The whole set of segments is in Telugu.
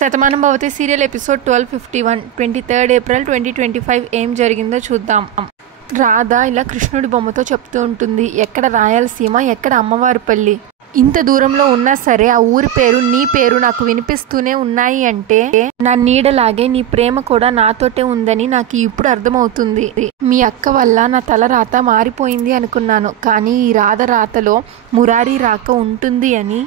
Shatamanam Bhavati serial episode 1251 23 April 2025 ఏం జరిగిందో చూద్దాం. రాధ ఇలా కృష్ణుడి బొమ్మతో చెప్తూ ఉంటుంది, ఎక్కడ రాయలసీమ, ఎక్కడ అమ్మవారిపల్లి, ఇంత దూరంలో ఉన్నా సరే ఆ ఊరి పేరు నీ పేరు నాకు వినిపిస్తూనే ఉన్నాయి అంటే నా నీడలాగే నీ ప్రేమ కూడా నాతోటే ఉందని నాకు ఇప్పుడు అర్థమవుతుంది. మీ అక్క వల్ల నా తల రాత మారిపోయింది అనుకున్నాను, కానీ ఈ రాధ రాతలో మురారి రాక ఉంటుంది అని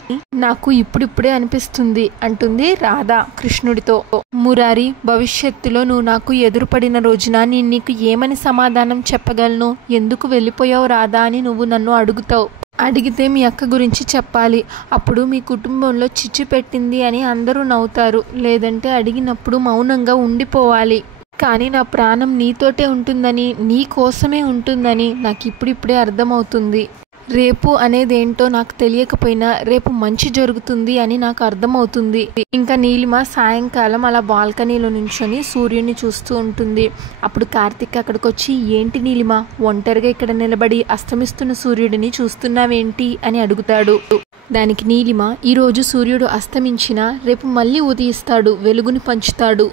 నాకు ఇప్పుడిప్పుడే అనిపిస్తుంది అంటుంది రాధ కృష్ణుడితో. మురారి, భవిష్యత్తులో నువ్వు నాకు ఎదురుపడిన రోజున నేను నీకు ఏమని సమాధానం చెప్పగలను? ఎందుకు వెళ్ళిపోయావు రాధా అని నువ్వు నన్ను అడుగుతావు. అడిగితే మీ అక్క గురించి చెప్పాలి, అప్పుడు మీ కుటుంబంలో చిచ్చు పెట్టింది అని అందరూ నవ్వుతారు. లేదంటే అడిగినప్పుడు మౌనంగా ఉండిపోవాలి. కానీ నా ప్రాణం నీతోటే ఉంటుందని, నీ కోసమే ఉంటుందని నాకు ఇప్పుడిప్పుడే అర్థమవుతుంది. రేపు అనేదేంటో నాకు తెలియకపోయినా రేపు మంచి జరుగుతుంది అని నాకు అర్థమవుతుంది. ఇంకా నీలిమ సాయంకాలం అలా బాల్కనీలో నుంచొని సూర్యుని చూస్తూ ఉంటుంది. అప్పుడు కార్తిక్ అక్కడికి వచ్చి, ఏంటి నీలిమ ఒంటరిగా ఇక్కడ నిలబడి అస్తమిస్తున్న సూర్యుడిని చూస్తున్నావేంటి అని అడుగుతాడు. దానికి నీలిమ, ఈరోజు సూర్యుడు అస్తమించినా రేపు మళ్ళీ ఉదయిస్తాడు, వెలుగుని పంచుతాడు.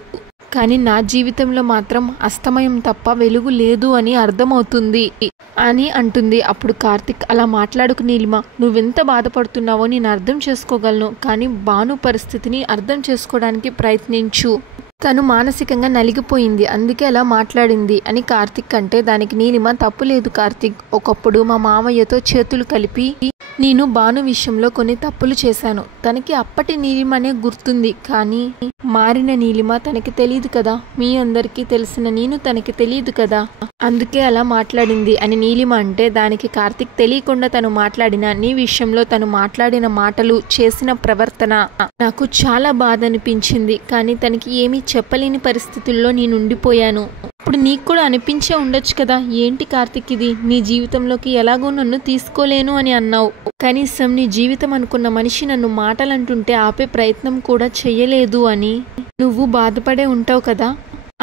కానీ నా జీవితంలో మాత్రం అస్తమయం తప్ప వెలుగు లేదు అని అర్థమవుతుంది అని అంటుంది. అప్పుడు కార్తిక్, అలా మాట్లాడుకు నీలిమ, నువ్వెంత బాధపడుతున్నావో నేను అర్థం చేసుకోగలను, కానీ భాను పరిస్థితిని అర్థం చేసుకోవడానికి ప్రయత్నించు. తను మానసికంగా నలిగిపోయింది, అందుకే అలా మాట్లాడింది అని కార్తిక్ అంటే దానికి నీలిమ, తప్పులేదు కార్తిక్, ఒకప్పుడు మా మామయ్యతో చేతులు కలిపి నేను భాను విషయంలో కొన్ని తప్పులు చేశాను. తనకి అప్పటి నీలిమనే గుర్తుంది, కానీ మారిన నీలిమ తనకి తెలియదు కదా, మీ అందరికీ తెలిసిన నేను తనకి తెలియదు కదా, అందుకే అలా మాట్లాడింది అని నీలిమ అంటే దానికి కార్తిక్, తెలియకుండా తను మాట్లాడిన నీ విషయంలో తను మాట్లాడిన మాటలు, చేసిన ప్రవర్తన నాకు చాలా బాధ అనిపించింది, కానీ తనకి ఏమీ చెప్పలేని పరిస్థితుల్లో నేను ఉండిపోయాను. ఇప్పుడు నీకు కూడా అనిపించే ఉండొచ్చు కదా, ఏంటి కార్తిక్ ఇది, నీ జీవితంలోకి ఎలాగో నన్ను తీసుకోలేను అని అన్నావు. కనీసం నీ జీవితం అనుకున్న మనిషి నన్ను మాటలంటుంటే ఆపే ప్రయత్నం కూడా చెయ్యలేదు అని నువ్వు బాధపడే ఉంటావు కదా,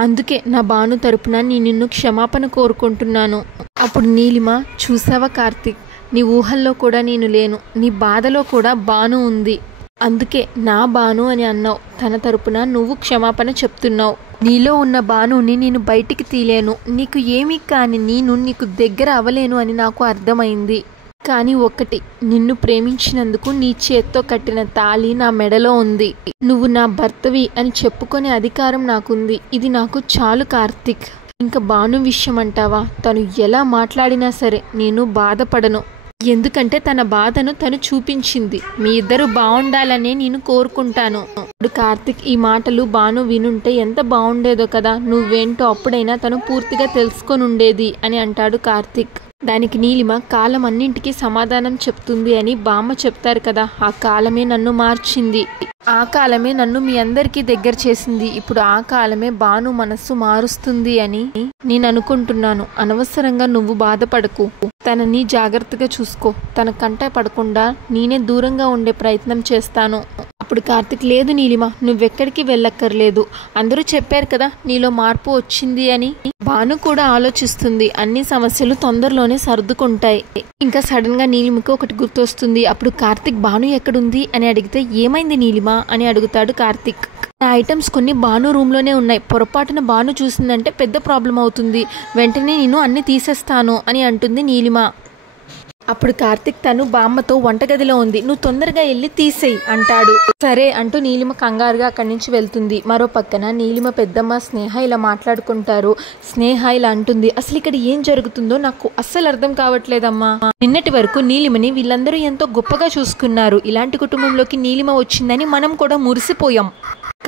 అందుకే నా భాను తరపున నిన్ను క్షమాపణ కోరుకుంటున్నాను. అప్పుడు నీలిమ, చూసావా కార్తిక్, నీ ఊహల్లో కూడా నేను లేను, నీ బాధలో కూడా భాను ఉంది, అందుకే నా భాను అని అన్నావు. తన తరపున నువ్వు క్షమాపణ చెప్తున్నావు. నీలో ఉన్న భానుని నేను బయటికి తీలేను, నీకు ఏమీ కాని నేను నీకు దగ్గర అవ్వలేను అని నాకు అర్థమైంది. కానీ ఒక్కటి, నిన్ను ప్రేమించినందుకు నీ చేత్తో కట్టిన తాళి నా మెడలో ఉంది, నువ్వు నా భర్తవి అని చెప్పుకునే అధికారం నాకుంది. ఇది నాకు చాలు కార్తిక్. ఇంకా భాను విషయం అంటావా, తను ఎలా మాట్లాడినా సరే నేను బాధపడను, ఎందుకంటే తన బాధను తను చూపించింది. మీ ఇద్దరు బాగుండాలనే నేను కోరుకుంటాను. ఇప్పుడు కార్తిక్ ఈ మాటలు భాను వినుంటే ఎంత బాగుండేదో కదా, నువ్వేంటో అప్పుడైనా తను పూర్తిగా తెలుసుకొని ఉండేది అని అంటాడు కార్తిక్. దానికి నీలిమ, కాలం అన్నింటికీ సమాధానం చెప్తుంది అని బామ్మ చెప్తారు కదా, ఆ కాలమే నన్ను మార్చింది, ఆ కాలమే నన్ను మీ అందరికీ దగ్గర చేసింది, ఇప్పుడు ఆ కాలమే భాను మనస్సు మారుస్తుంది అని నేను అనుకుంటున్నాను. అనవసరంగా నువ్వు బాధపడకు, తనని జాగ్రత్తగా చూసుకో, తన కంట పడకుండా నేనే దూరంగా ఉండే ప్రయత్నం చేస్తాను. అప్పుడు కార్తిక్, లేదు నీలిమ, నువ్వెక్కడికి వెళ్ళక్కర్లేదు, అందరూ చెప్పారు కదా నీలో మార్పు వచ్చింది అని. భాను కూడా ఆలోచిస్తుంది, అన్ని సమస్యలు తొందరలోనే సర్దుకుంటాయి. ఇంకా సడన్ గా నీలిమకి ఒకటి గుర్తొస్తుంది. అప్పుడు కార్తిక్, భాను ఎక్కడుంది అని అడిగితే, ఏమైంది నీలిమ అని అడుగుతాడు కార్తిక్. నా ఐటమ్స్ కొన్ని భాను రూమ్లోనే ఉన్నాయి, పొరపాటున భాను చూసిందంటే పెద్ద ప్రాబ్లం అవుతుంది, వెంటనే నేను అన్ని తీసేస్తాను అని అంటుంది నీలిమ. అప్పుడు కార్తిక్, తను బామ్మతో వంటగదిలో ఉంది, నువ్వు తొందరగా వెళ్ళి తీసేయి అంటాడు. సరే అంటూ నీలిమ కంగారుగా అక్కడి నుంచి వెళ్తుంది. మరో పక్కన నీలిమ పెద్దమ్మ స్నేహ ఇలా మాట్లాడుకుంటారు. స్నేహ ఇలా అంటుంది, అసలు ఇక్కడ ఏం జరుగుతుందో నాకు అస్సలు అర్థం కావట్లేదమ్మా. నిన్నటి వరకు నీలిమని వీళ్ళందరూ ఎంతో గొప్పగా చూసుకున్నారు, ఇలాంటి కుటుంబంలోకి నీలిమ వచ్చిందని మనం కూడా మురిసిపోయాం,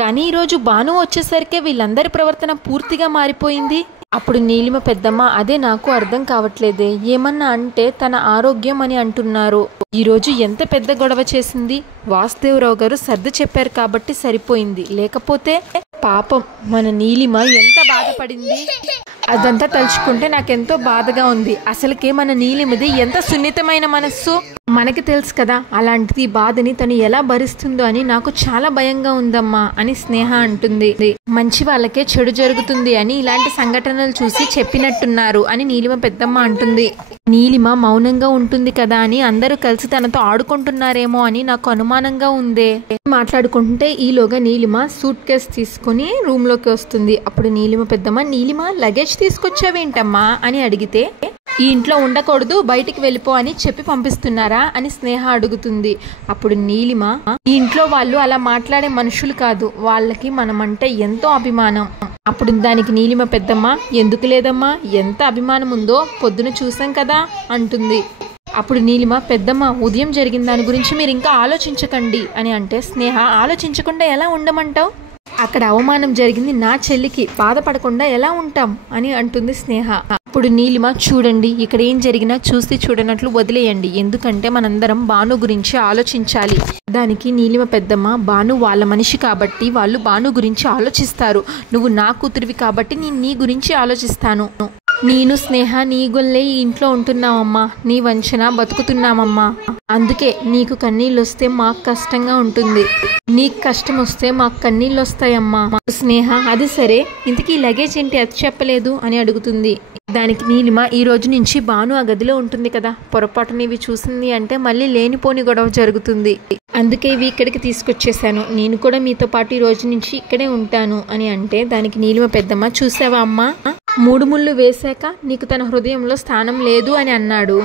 కానీ ఈరోజు భాను వచ్చేసరికి వీళ్ళందరి ప్రవర్తన పూర్తిగా మారిపోయింది. అప్పుడు నీలిమ పెద్దమ్మ, అదే నాకు అర్థం కావట్లేదే, ఏమన్నా అంటే తన ఆరోగ్యం అని అంటున్నారు. ఈరోజు ఎంత పెద్ద గొడవ చేసింది, వాసుదేవరావు గారు సర్ది చెప్పారు కాబట్టి సరిపోయింది, లేకపోతే పాపం మన నీలిమ ఎంత బాధపడింది. అదంతా తలుచుకుంటే నాకెంతో బాధగా ఉంది. అసలుకే మన నీలిమది ఎంత సున్నితమైన మనస్సు మనకి తెలుసు కదా. అలాంటిది బాధని తను ఎలా భరిస్తుందో అని నాకు చాలా భయంగా ఉందమ్మా అని స్నేహ అంటుంది. మంచి వాళ్ళకే చెడు జరుగుతుంది అని ఇలాంటి సంఘటనలు చూసి చెప్పినట్టున్నారు అని నీలిమ పెద్దమ్మ అంటుంది. నీలిమ మౌనంగా ఉంటుంది కదా అని అందరూ కలిసి తనతో ఆడుకుంటున్నారేమో అని నాకు అనుమానంగా ఉందే. మాట్లాడుకుంటే ఈలోగా నీలిమ సూట్ కేస్ తీసుకుని రూమ్ లోకి వస్తుంది. అప్పుడు నీలిమ పెద్దమ్మ, నీలిమ లగేజ్ తీసుకొచ్చావేంటమ్మా అని అడిగితే, ఈ ఇంట్లో ఉండకూడదు, బయటికి వెళ్ళిపో అని చెప్పి పంపిస్తున్నారా అని స్నేహ అడుగుతుంది. అప్పుడు నీలిమ, ఈ ఇంట్లో వాళ్ళు అలా మాట్లాడే మనుషులు కాదు, వాళ్ళకి మనమంటే ఎంతో అభిమానం. అప్పుడు దానికి నీలిమ పెద్దమ్మ, ఎందుకు లేదమ్మా, ఎంత అభిమానం ఉందో పొద్దున చూసాం కదా అంటుంది. అప్పుడు నీలిమ పెద్దమ్మ, ఉదయం జరిగిన దాని గురించి మీరు ఇంకా ఆలోచించకండి అని అంటే, స్నేహ ఆలోచించకుండా ఎలా ఉండమంటావు, అక్కడ అవమానం జరిగింది నా చెల్లికి, బాధపడకుండా ఎలా ఉంటాం అని అంటుంది స్నేహ. అప్పుడు నీలిమ, చూడండి ఇక్కడ ఏం జరిగినా చూసి చూడనట్లు వదిలేయండి, ఎందుకంటే మనందరం భాను గురించి ఆలోచించాలి. దానికి నీలిమ పెద్దమ్మ, భాను వాళ్ళ మనిషి కాబట్టి వాళ్ళు భాను గురించి ఆలోచిస్తారు, నువ్వు నా కూతురివి కాబట్టి నేను నీ గురించి ఆలోచిస్తాను. నేను స్నేహ నీ గొల్లే ఈ ఇంట్లో ఉంటున్నామమ్మా, నీ వంచన బతుకుతున్నామమ్మా, అందుకే నీకు కన్నీళ్ళు వస్తే మాకు కష్టంగా ఉంటుంది, నీకు కష్టం వస్తే మాకు కన్నీళ్ళు వస్తాయమ్మా. స్నేహ, అది సరే, ఇంతకీ లగేజ్ ఏంటి అది చెప్పలేదు అని అడుగుతుంది. దానికి నీలిమ, ఈ రోజు నుంచి భాను ఆ గదిలో ఉంటుంది కదా, పొరపాటున ఇవి చూసింది అంటే మళ్ళీ లేనిపోని గొడవ జరుగుతుంది, అందుకే ఇవి ఇక్కడికి తీసుకొచ్చేసాను, నేను కూడా మీతో పాటు ఈ రోజు నుంచి ఇక్కడే ఉంటాను అని అంటే, దానికి నీలిమ పెద్దమ్మ, చూసావా అమ్మా, 3 ముళ్ళు వేశాక నీకు తన హృదయంలో స్థానం లేదు అని అన్నాడు,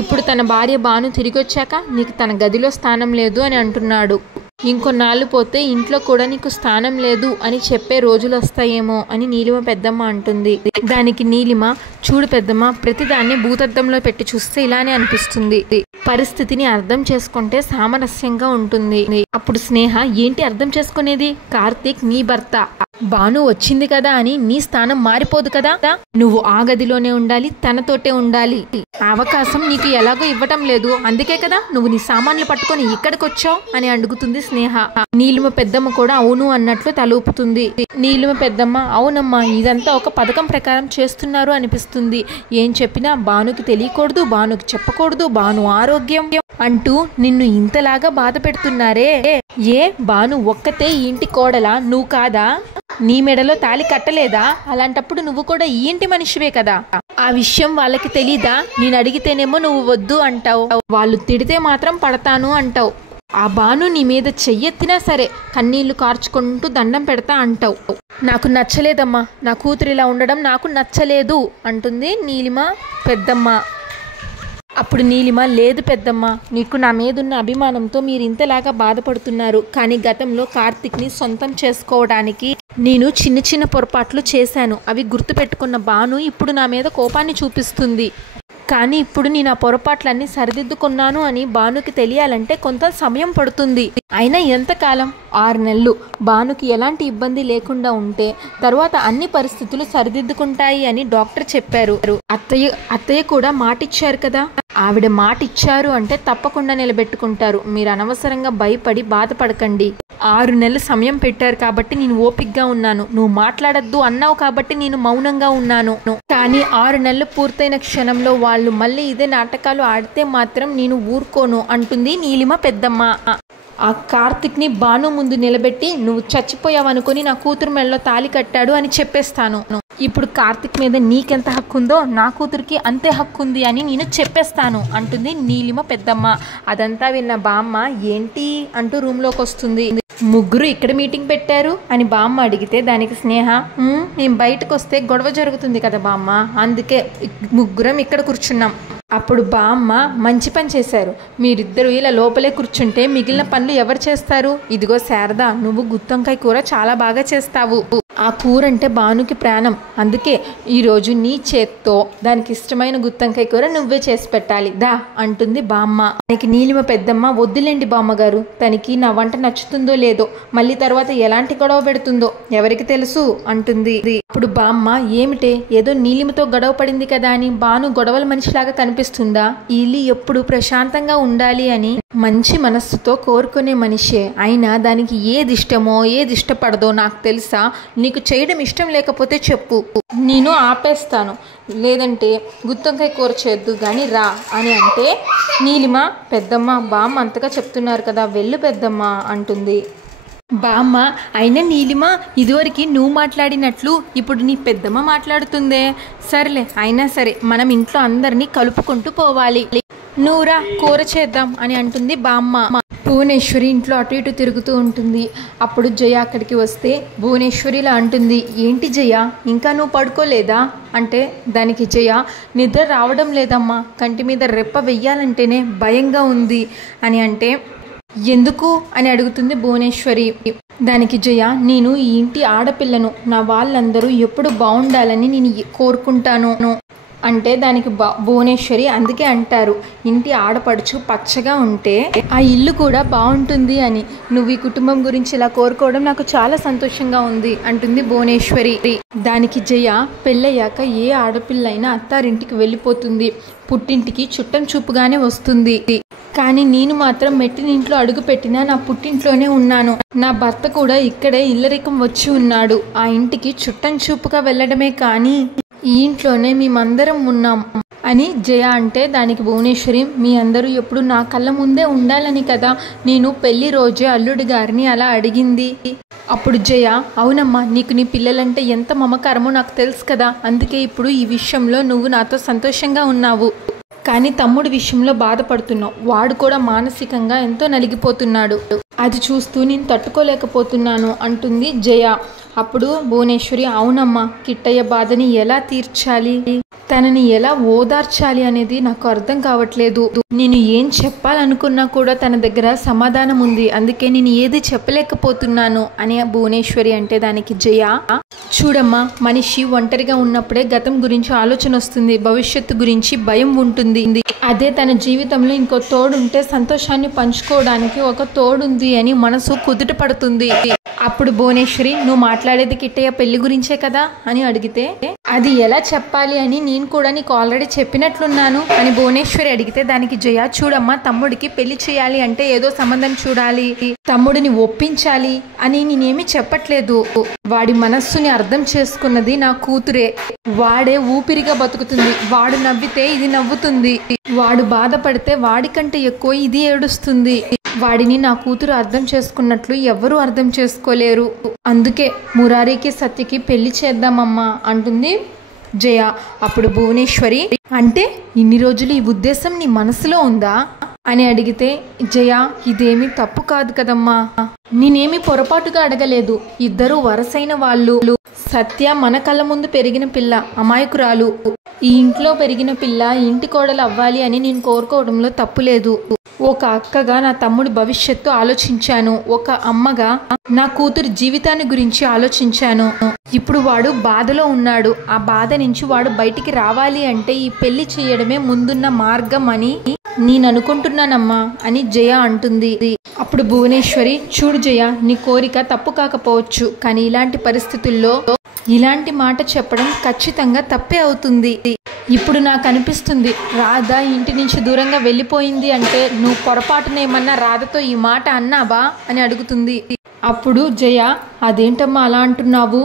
ఇప్పుడు తన భార్య భాను తిరిగి వచ్చాక నీకు తన గదిలో స్థానం లేదు అని అంటున్నాడు, ఇంకొన్నాళ్ళు పోతే ఇంట్లో కూడా నీకు స్థానం లేదు అని చెప్పే రోజులు వస్తాయేమో అని నీలిమ పెద్దమ్మ అంటుంది. దానికి నీలిమ, చూడు పెద్దమ్మ, ప్రతిదాన్ని భూతద్దంలో పెట్టి చూస్తే ఇలానే అనిపిస్తుంది, పరిస్థితిని అర్థం చేసుకుంటే సామరస్యంగా ఉంటుంది. అప్పుడు స్నేహ, ఏంటి అర్థం చేసుకునేది, కార్తీక్ నీ భర్త, భాను వచ్చింది కదా అని నీ స్థానం మారిపోదు కదా, నువ్వు ఆ గదిలోనే ఉండాలి, తనతోటే ఉండాలి, అవకాశం నీకు ఎలాగో ఇవ్వటం లేదు, అందుకే కదా నువ్వు నీ సామాన్లు పట్టుకొని ఇక్కడికి వచ్చావు అని అడుగుతుంది స్నేహ. నీలిమ పెద్దమ్మ కూడా అవును అన్నట్లు తలూపుతుంది. నీలిమ పెద్దమ్మ, అవునమ్మా, ఇదంతా ఒక పథకం ప్రకారం చేస్తున్నారు అనిపిస్తుంది, ఏం చెప్పినా భానుకి తెలియకూడదు, భానుకి చెప్పకూడదు, భాను ఆరోగ్యం అంటూ నిన్ను ఇంతలాగా బాధ పెడుతున్నారే, ఏ భాను ఒక్కతే ఈ ఇంటి కోడలా, నువ్వు కాదా, నీ మెడలో తాళి కట్టలేదా, అలాంటప్పుడు నువ్వు కూడా ఈ ఇంటి మనిషివే కదా, ఆ విషయం వాళ్ళకి తెలీదా, నేను అడిగితేనేమో నువ్వు వద్దు అంటావు, వాళ్ళు తిడితే మాత్రం పడతాను అంటావు, ఆ భాను నీ మీద చెయ్యెత్తినా సరే కన్నీళ్లు కార్చుకుంటూ దండం పెడతా అంటావు, నాకు నచ్చలేదమ్మా, నా కూతురు ఇలా ఉండడం నాకు నచ్చలేదు అంటుంది నీలిమ పెద్దమ్మ. అప్పుడు నీలిమ, లేదు పెద్దమ్మ, నీకు నా మీదున్న అభిమానంతో మీరు ఇంతలాగా బాధపడుతున్నారు, కానీ గతంలో కార్తీక్ని సొంతం చేసుకోవడానికి నేను చిన్న చిన్న పొరపాట్లు చేశాను, అవి గుర్తుపెట్టుకున్న భాను ఇప్పుడు నా మీద కోపాన్ని చూపిస్తుంది, కానీ ఇప్పుడు నేను ఆ పొరపాట్లన్నీ సరిదిద్దుకున్నాను అని భానుకి తెలియాలంటే కొంత సమయం పడుతుంది, అయినా ఎంతకాలం, 6 నెలలు, భానుకి ఎలాంటి ఇబ్బంది లేకుండా ఉంటే తర్వాత అన్ని పరిస్థితులు సరిదిద్దుకుంటాయి అని డాక్టర్ చెప్పారు. అత్తయ్య కూడా మాటిచ్చారు కదా, ఆవిడ మాటిచ్చారు అంటే తప్పకుండా నిలబెట్టుకుంటారు, మీరు అనవసరంగా భయపడి బాధపడకండి, 6 నెలలు సమయం పెట్టారు కాబట్టి నేను ఓపికగా ఉన్నాను, నువ్వు మాట్లాడద్దు అన్నావు కాబట్టి నేను మౌనంగా ఉన్నాను, కానీ 6 నెలలు పూర్తయిన క్షణంలో వాళ్ళు మళ్ళీ ఇదే నాటకాలు ఆడితే మాత్రం నేను ఊరుకోను అంటుంది నీలిమ పెద్దమ్మ. ఆ కార్తిక్ని భాను ముందు నిలబెట్టి, నువ్వు చచ్చిపోయావనుకొని నా కూతురు మెడలో తాళి కట్టాడు అని చెప్పేస్తాను, ఇప్పుడు కార్తిక్ మీద నీకెంత హక్కు ఉందో నా కూతురికి అంతే హక్కు ఉంది అని నేను చెప్పేస్తాను అంటుంది నీలిమ పెద్దమ్మ. అదంతా విన్న బామ్మ ఏంటి అంటూ రూమ్లోకి వస్తుంది. ముగ్గురు ఇక్కడ మీటింగ్ పెట్టారు అని బామ్మ అడిగితే దానికి స్నేహ, నేను బయటకు వస్తే గొడవ జరుగుతుంది కదా బామ్మ, అందుకే ముగ్గురం ఇక్కడ కూర్చున్నాం. అప్పుడు బామ్మ, మంచి పని చేశారు, మీరిద్దరు ఇలా లోపలే కూర్చుంటే మిగిలిన పనులు ఎవరు చేస్తారు, ఇదిగో శారద, నువ్వు గుత్తొంకాయ కూర చాలా బాగా చేస్తావు ఆ కూర అంటే భానుకి ప్రాణం. అందుకే ఈరోజు నీ చేత్తో దానికి ఇష్టమైన గుత్తంకాయ కూర నువ్వే చేసి పెట్టాలి దా అంటుంది బామ్మ. తనకి నీలిమ పెద్దమ్మ వద్దులేండి బామ్మగారు, తనకి నా వంట నచ్చుతుందో లేదో, మళ్ళీ తర్వాత ఎలాంటి గొడవ పెడుతుందో ఎవరికి తెలుసు అంటుంది. అప్పుడు బామ్మ ఏమిటే ఏదో నీలిమతో గొడవ పడింది కదా అని భాను గొడవల మనిషిలాగా కనిపిస్తుందా? ఇల్లు ఎప్పుడు ప్రశాంతంగా ఉండాలి అని మంచి మనస్సుతో కోరుకునే మనిషే. అయినా దానికి ఏది ఇష్టమో ఏది ఇష్టపడదో నాకు తెలుసా? నీకు చేయడం ఇష్టం లేకపోతే చెప్పు, నేను ఆపేస్తాను, లేదంటే గుత్తొంకాయ కూర చేద్దు కానీ రా అని అంటే నీలిమ పెద్దమ్మ బామ్మ అంతగా చెప్తున్నారు కదా వెళ్ళు పెద్దమ్మ అంటుంది. బామ్మ అయినా నీలిమ ఇదివరకు నువ్వు మాట్లాడినట్లు ఇప్పుడు నీ పెద్దమ్మ మాట్లాడుతుందే. సర్లే అయినా సరే మనం ఇంట్లో అందరినీ కలుపుకుంటూ పోవాలి, నువ్వురా కూర చేద్దాం అని అంటుంది బామ్మ. భువనేశ్వరి ఇంట్లో అటు ఇటు తిరుగుతూ ఉంటుంది. అప్పుడు జయ అక్కడికి వస్తే భువనేశ్వరిలా అంటుంది, ఏంటి జయ ఇంకా నువ్వు పడుకోలేదా అంటే దానికి జయ నిద్ర రావడం లేదమ్మా, కంటి మీద రెప్ప వెయ్యాలంటేనే భయంగా ఉంది అని అంటే ఎందుకు అని అడుగుతుంది భువనేశ్వరి. దానికి జయ నేను ఈ ఇంటి ఆడపిల్లను, నా వాళ్ళందరూ ఎప్పుడు బాగుండాలని నేను కోరుకుంటాను అంటే దానికి భువనేశ్వరి అందుకే అంటారు ఇంటి ఆడపడుచు పచ్చగా ఉంటే ఆ ఇల్లు కూడా బాగుంటుంది అని. నువ్వు ఈ కుటుంబం గురించి ఇలా కోరుకోవడం నాకు చాలా సంతోషంగా ఉంది అంటుంది భువనేశ్వరి. దానికి జయ పెళ్ళయ్యాక ఏ ఆడపిల్లైనా అత్తారింటికి వెళ్ళిపోతుంది, పుట్టింటికి చుట్టం చూపుగానే వస్తుంది. కానీ నేను మాత్రం మెట్టినింట్లో అడుగు పెట్టినా నా పుట్టింట్లోనే ఉన్నాను, నా భర్త కూడా ఇక్కడే ఇల్లరికం వచ్చి ఉన్నాడు, ఆ ఇంటికి చుట్టం చూపుగా వెళ్ళడమే కానీ ఈ ఇంట్లోనే మేమందరం ఉన్నాం అని జయ అంటే దానికి భువనేశ్వరి మీ అందరూ ఎప్పుడు నా కళ్ళ ముందే ఉండాలని కదా నేను పెళ్లి రోజే అల్లుడి గారిని అలా అడిగింది. అప్పుడు జయ అవునమ్మా నీకు నీ పిల్లలంటే ఎంత మమకారమో నాకు తెలుసు కదా, అందుకే ఇప్పుడు ఈ విషయంలో నువ్వు నాతో సంతోషంగా ఉన్నావు, కానీ తమ్ముడి విషయంలో బాధపడుతున్నావు, వాడు కూడా మానసికంగా ఎంతో నలిగిపోతున్నాడు, అది చూస్తూ నేను తట్టుకోలేకపోతున్నాను అంటుంది జయ. అప్పుడు భువనేశ్వరి అవునమ్మా కిట్టయ్య బాధని ఎలా తీర్చాలి, తనని ఎలా ఓదార్చాలి అనేది నాకు అర్థం కావట్లేదు, నేను ఏం చెప్పాలనుకున్నా కూడా తన దగ్గర సమాధానం ఉంది, అందుకే నేను ఏది చెప్పలేకపోతున్నాను అని భువనేశ్వరి అంటే దానికి జయ చూడమ్మా మనిషి ఒంటరిగా ఉన్నప్పుడే గతం గురించి ఆలోచన వస్తుంది, భవిష్యత్తు గురించి భయం ఉంటుంది, అదే తన జీవితంలో ఇంకో తోడుంటే సంతోషాన్ని పంచుకోవడానికి ఒక తోడుంది అని మనసు కుదుట పడుతుంది. అప్పుడు భువనేశ్వరి నువ్వు మాట్లాడేది కిట్టయ్య పెళ్లి గురించే కదా అని అడిగితే అది ఎలా చెప్పాలి అని నేను కూడా నీకు ఆల్రెడీ చెప్పినట్లున్నాను అని భువనేశ్వరి అడిగితే దానికి జయ చూడమ్మా తమ్ముడికి పెళ్లి చేయాలి అంటే ఏదో సంబంధం చూడాలి, తమ్ముడిని ఒప్పించాలి అని నేనేమి చెప్పట్లేదు, వాడి మనస్సుని అర్థం చేసుకున్నది నా కూతురే, వాడే ఊపిరిగా బతుకుతుంది, వాడు నవ్వితే ఇది నవ్వుతుంది, వాడు బాధపడితే వాడికంటే ఎక్కువ ఇది ఏడుస్తుంది, వాడిని నా కూతురు అర్థం చేసుకున్నట్లు ఎవ్వరూ అర్థం చేసుకోలేరు, అందుకే మురారికి సత్యకి పెళ్లి చేద్దామమ్మా అంటుంది జయ. అప్పుడు భువనేశ్వరి అంటే ఇన్ని రోజులు ఈ ఉద్దేశం నీ మనసులో ఉందా అని అడిగితే జయ ఇదేమీ తప్పు కాదు కదమ్మా, నేనేమి పొరపాటుగా అడగలేదు, ఇద్దరు వరసైన వాళ్ళు, సత్య మన కళ్ళ ముందు పెరిగిన పిల్ల అమాయకురాలు, ఈ ఇంట్లో పెరిగిన పిల్ల ఇంటి కోడలు అవ్వాలి అని నేను కోరుకోవడంలో తప్పులేదు, ఒక అక్కగా నా తమ్ముడి భవిష్యత్తు ఆలోచించాను, ఒక అమ్మగా నా కూతురు జీవితాన్ని గురించి ఆలోచించాను, ఇప్పుడు వాడు బాధలో ఉన్నాడు, ఆ బాధ నుంచి వాడు బయటికి రావాలి అంటే ఈ పెళ్లి చేయడమే ముందున్న మార్గం అని నేను అనుకుంటున్నానమ్మా అని జయ అంటుంది. అప్పుడు భువనేశ్వరి చూడు జయ నీ కోరిక తప్పు కాకపోవచ్చు, కానీ ఇలాంటి పరిస్థితుల్లో ఇలాంటి మాట చెప్పడం ఖచ్చితంగా తప్పే అవుతుంది, ఇప్పుడు నాకు అనిపిస్తుంది రాధ ఇంటి నుంచి దూరంగా వెళ్ళిపోయింది అంటే నువ్వు పొరపాటునేమన్నా రాధతో ఈ మాట అన్నావా అని అడుగుతుంది. అప్పుడు జయ అదేంటమ్మా అలా అంటున్నావు,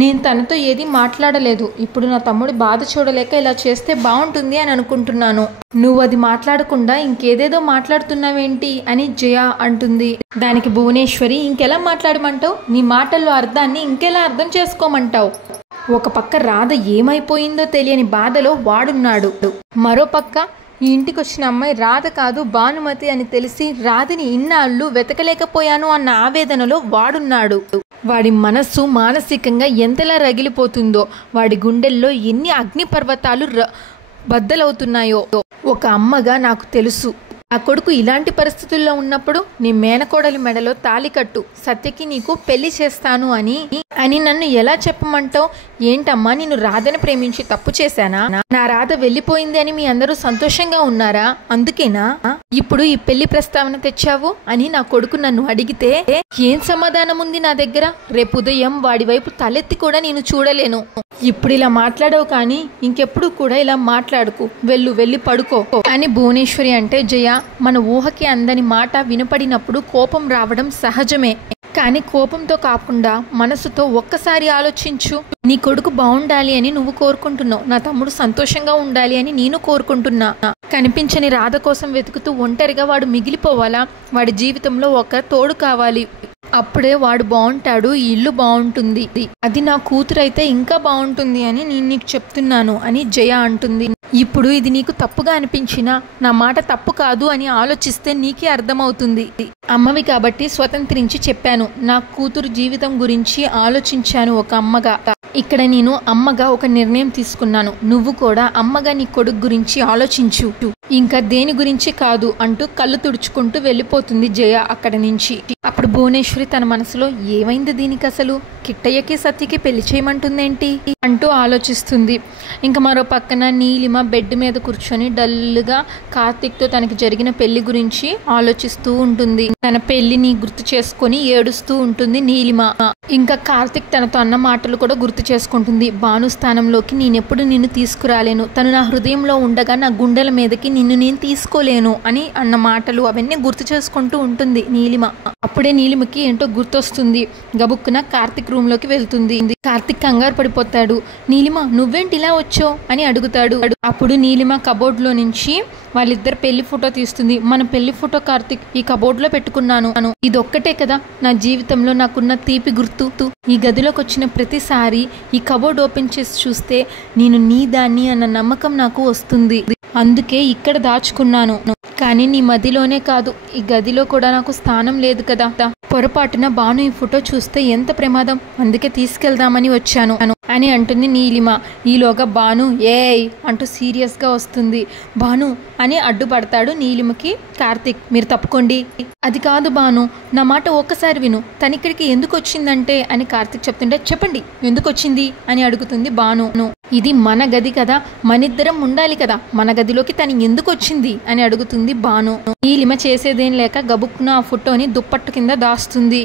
నేను తనతో ఏది మాట్లాడలేదు, ఇప్పుడు నా తమ్ముడి బాధ చూడలేక ఇలా చేస్తే బాగుంటుంది అని అనుకుంటున్నాను, నువ్వు అది మాట్లాడకుండా ఇంకేదేదో మాట్లాడుతున్నావేంటి అని జయ అంటుంది. దానికి భువనేశ్వరి ఇంకెలా మాట్లాడమంటావు, నీ మాటల్లో అర్థాన్ని ఇంకెలా అర్థం చేసుకోమంటావు, ఒక పక్క రాధ ఏమైపోయిందో తెలియని బాధలో వాడున్నాడు, మరో పక్క ఈ ఇంటికి వచ్చిన అమ్మాయి రాధ కాదు భానుమతి అని తెలిసి రాధని ఇన్నాళ్ళు వెతకలేకపోయాను అన్న ఆవేదనలో వాడున్నాడు, వాడి మనస్సు మానసికంగా ఎంతలా రగిలిపోతుందో, వాడి గుండెల్లో ఎన్ని అగ్నిపర్వతాలు బద్దలవుతున్నాయో ఒక అమ్మగా నాకు తెలుసు ఆ కొడుకు ఇలాంటి పరిస్థితుల్లో ఉన్నప్పుడు నీ మేనకోడలి మెడలో తాళి కట్టు, సత్యకి నీకు పెళ్లి చేస్తాను అని నన్ను ఎలా చెప్పమంటావు? ఏంటమ్మా, నేను రాధని ప్రేమించి తప్పు చేశానా? నా రాధ వెళ్ళిపోయింది అని మీ అందరూ సంతోషంగా ఉన్నారా? అందుకేనా ఇప్పుడు ఈ పెళ్లి ప్రస్తావన తెచ్చావు అని నా కొడుకు నన్ను అడిగితే ఏం సమాధానం ఉంది నా దగ్గర? రేపు ఉదయం వాడి వైపు తలెత్తి కూడా నేను చూడలేను. ఇప్పుడు ఇలా మాట్లాడవు కానీ ఇంకెప్పుడు కూడా ఇలా మాట్లాడుకు, వెళ్ళి పడుకో అని భువనేశ్వరి అంటే జయ మన ఊహకి అందని మాట వినపడినప్పుడు కోపం రావడం సహజమే. కానీ కోపంతో కాకుండా మనసుతో ఒక్కసారి ఆలోచించు. నీ కొడుకు బాగుండాలి అని నువ్వు కోరుకుంటున్నావు, నా తమ్ముడు సంతోషంగా ఉండాలి అని నేను కోరుకుంటున్నా. కనిపించని రాధ కోసం వెతుకుతూ ఒంటరిగా వాడు మిగిలిపోవాలా? వాడి జీవితంలో ఒక తోడు కావాలి. అప్పుడే వాడు బాగుంటాడు, ఈ ఇల్లు బాగుంటుంది. అది నా కూతురైతే ఇంకా బాగుంటుంది అని నేను నీకు చెప్తున్నాను అని జయ అంటుంది. ఇప్పుడు ఇది నీకు తప్పుగా అనిపించినా నా మాట తప్పు కాదు అని ఆలోచిస్తే నీకే అర్థమవుతుంది. అమ్మవి కాబట్టి స్వతంత్రించి చెప్పాను. నా కూతురు జీవితం గురించి ఆలోచించాను ఒక అమ్మగా. ఇక్కడ నేను అమ్మగా ఒక నిర్ణయం తీసుకున్నాను. నువ్వు కూడా అమ్మగా నీ కొడుకు గురించి ఆలోచించు, ఇంకా దేని గురించి కాదు అంటూ కళ్ళు తుడుచుకుంటూ వెళ్ళిపోతుంది జయ అక్కడి నుంచి. అప్పుడు భువనేశ్వరి తన మనసులో ఏమైంది దీనికి, అసలు కిట్టయ్యకి సత్యకి పెళ్లి చేయమంటుందేంటి అంటూ ఆలోచిస్తుంది. ఇంకా మరో పక్కన నీలిమ బెడ్ మీద కూర్చొని డల్గా కార్తిక్తో తనకి జరిగిన పెళ్లి గురించి ఆలోచిస్తూ ఉంటుంది. తన పెళ్లిని గుర్తు చేసుకొని ఏడుస్తూ ఉంటుంది నీలిమ. ఇంకా కార్తిక్ తనతో అన్న మాటలు కూడా గుర్తు చేసుకుంటుంది. భాను స్థానంలోకి నేనెప్పుడు నిన్ను తీసుకురాలేను, తను నా హృదయంలో ఉండగా నా గుండెల మీదకి నిన్ను నేను తీసుకోలేను అని అన్న మాటలు అవన్నీ గుర్తు చేసుకుంటూ ఉంటుంది నీలిమ. అప్పుడే నీలిమకి ఏంటో గుర్తొస్తుంది. గబుక్కున కార్తిక్ రూమ్ లోకి వెళ్తుంది. కార్తిక్ కంగారు పడిపోతాడు. నీలిమ నువ్వేంటి ఇలా వచ్చావు అని అడుగుతాడు. అప్పుడు నీలిమ కబోర్డ్ లో నుంచి వాళ్ళిద్దరు పెళ్లి ఫోటో తీస్తుంది. మన పెళ్లి ఫోటో కార్తిక్ ఈ కబోర్డ్ లో పెట్టుకున్నాను. ఇదొక్కటే కదా నా జీవితంలో నాకున్న తీపి గుర్తు. ఈ గదిలోకి వచ్చిన ప్రతిసారి ఈ కబోర్డ్ ఓపెన్ చేసి చూస్తే నేను నీ దాన్ని అన్న నమ్మకం నాకు వస్తుంది. అందుకే ఇక్కడ దాచుకున్నాను. కానీ నీ మదిలోనే కాదు, ఈ గదిలో కూడా నాకు స్థానం లేదు కదా. పొరపాటున భాను ఈ ఫోటో చూస్తే ఎంత ప్రమాదం, అందుకే తీసుకెళ్దామని వచ్చాను అని అంటుంది నీలిమ. ఈలోగా భాను ఏయ్ అంటూ సీరియస్ గా వస్తుంది. భాను అని అడ్డుపడతాడు నీలిమకి కార్తిక్. మీరు తప్పుకోండి. అది కాదు భాను, నా మాట ఒక్కసారి విను. తనిక్కడికి ఎందుకు వచ్చిందంటే అని కార్తిక్ చెప్తుంటే చెప్పండి ఎందుకు వచ్చింది అని అడుగుతుంది భాను. ఇది మన గది కదా, మనిద్దరం ఉండాలి కదా, మన గదిలోకి తను ఎందుకు వచ్చింది అని అడుగుతుంది భాను. నీలిమ చేసేదేం లేక గబుక్కున ఆ ఫోటోని దుప్పట్టు కింద దాస్తుంది.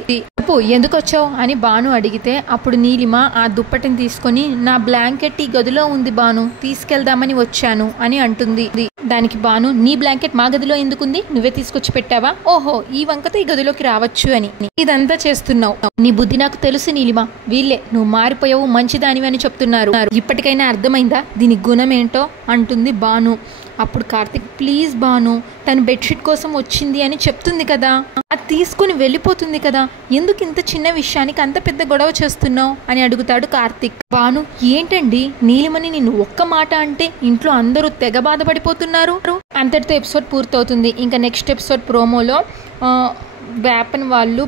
ఎందుకు వచ్చావు అని భాను అడిగితే అప్పుడు నీలిమ ఆ దుప్పటిని తీసుకొని నా బ్లాంకెట్ ఈ గదిలో ఉంది భాను, తీసుకెళ్దామని వచ్చాను అని అంటుంది. దానికి భాను నీ బ్లాంకెట్ మా గదిలో ఎందుకుంది, నువ్వే తీసుకొచ్చి పెట్టావా? ఓహో ఈ వంకతో ఈ గదిలోకి రావచ్చు అని ఇదంతా చేస్తున్నావు. నీ బుద్ధి నాకు తెలుసు నీలిమ, వీళ్ళే నువ్వు మారిపోయావు మంచిదానివి అని చెప్తున్నారు. ఇప్పటికైనా అర్థమైందా దీని గుణం ఏంటో అంటుంది భాను. అప్పుడు కార్తిక్ ప్లీజ్ భాను, తను బెడ్షీట్ కోసం వచ్చింది అని చెప్తుంది కదా, అది తీసుకుని వెళ్ళిపోతుంది కదా, ఎందుకు ఇంత చిన్న విషయానికి అంత పెద్ద గొడవ చేస్తున్నావు అని అడుగుతాడు కార్తిక్. భాను ఏంటండి నీలిమని నేను ఒక్క మాట అంటే ఇంట్లో అందరూ తెగ బాధపడిపోతున్నారు. అంతటితో ఎపిసోడ్ పూర్తవుతుంది. ఇంకా నెక్స్ట్ ఎపిసోడ్ ప్రోమోలో వేపన్ వాళ్ళు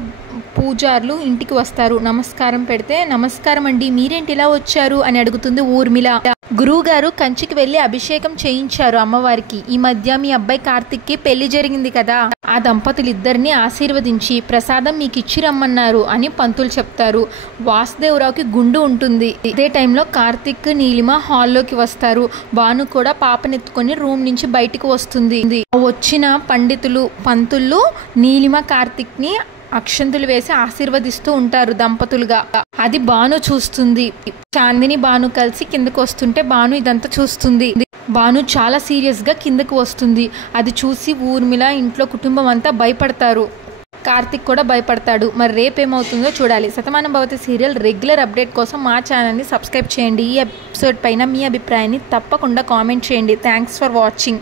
పూజార్లు ఇంటికి వస్తారు. నమస్కారం పెడితే నమస్కారం అండి మీరేంటి ఇలా వచ్చారు అని అడుగుతుంది ఊర్మిళ. గురువు గారు కంచికి వెళ్లి అభిషేకం చేయించారు అమ్మవారికి. ఈ మధ్య మీ అబ్బాయి కార్తిక్ కి పెళ్లి జరిగింది కదా, ఆ దంపతులిద్దరిని ఆశీర్వదించి ప్రసాదం మీకు ఇచ్చి రమ్మన్నారు అని పంతులు చెప్తారు. వాసుదేవరావుకి గుండు ఉంటుంది. ఇదే టైంలో కార్తిక్ నీలిమ హాల్లోకి వస్తారు. భాను కూడా పాపనెత్తుకొని రూమ్ నుంచి బయటికి వస్తుంది. వచ్చిన పంతులు నీలిమ కార్తిక్ ని అక్షంతులు వేసి ఆశీర్వదిస్తూ ఉంటారు దంపతులుగా. అది భాను చూస్తుంది. చాందిని భాను కలిసి కిందకు వస్తుంటే భాను ఇదంతా చూస్తుంది. భాను చాలా సీరియస్ గా కిందకు వస్తుంది. అది చూసి ఊర్మిళ ఇంట్లో కుటుంబం అంతా భయపడతారు. కార్తిక్ కూడా భయపడతాడు. మరి రేపేమవుతుందో చూడాలి. Shatamanam Bhavati serial regular update కోసం మా ఛానల్ని సబ్స్క్రైబ్ చేయండి. ఈ ఎపిసోడ్ పైన మీ అభిప్రాయాన్ని తప్పకుండా కామెంట్ చేయండి. Thanks for watching.